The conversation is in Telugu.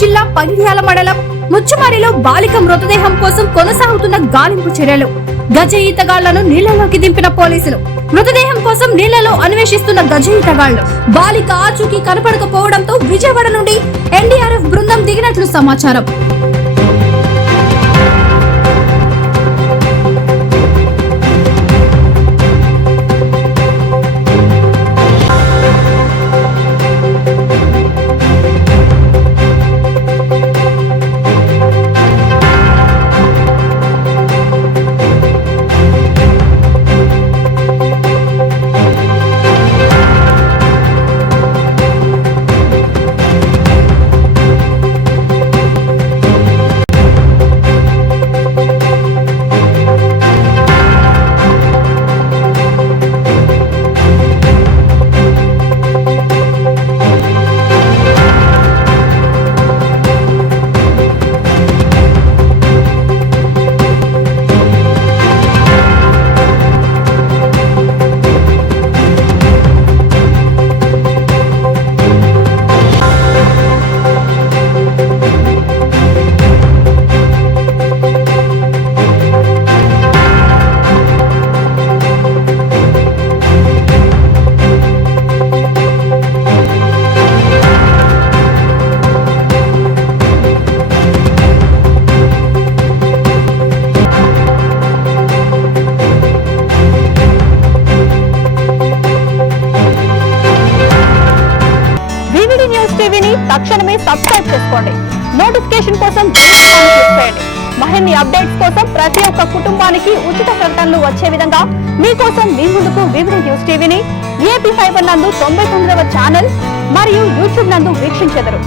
జిల్లా పగిడ్యాల మండలం ముచ్చుమారిలో బాలిక మృతదేహం కోసం కొనసాగుతున్న గాలింపు చర్యలు. గజ ఈతగాళ్లను నీళ్లలోకి దింపిన పోలీసులు. మృతదేహం కోసం నీళ్లలో అన్వేషిస్తున్న గజ ఈతగాళ్లు. బాలిక ఆచూకీ కనపడకపోవడంతో విజయవాడ నుండి ఎన్డీఆర్ఎఫ్ బృందం దిగినట్లు సమాచారం. టీవీని తక్షణమే సబ్స్క్రైబ్ చేసుకోండి. నోటిఫికేషన్ కోసం క్లిక్ చేయండి. మరిన్ని అప్డేట్స్ కోసం ప్రతి ఒక్క కుటుంబానికి ఉచిత ప్రకటనలు వచ్చే విధంగా మీకోసం మీ ముందుకు వివిడి న్యూస్ టీవీని ఏపీ ఫైబర్ నందు 99వ ఛానల్ మరియు యూట్యూబ్ నందు వీక్షించెదరు.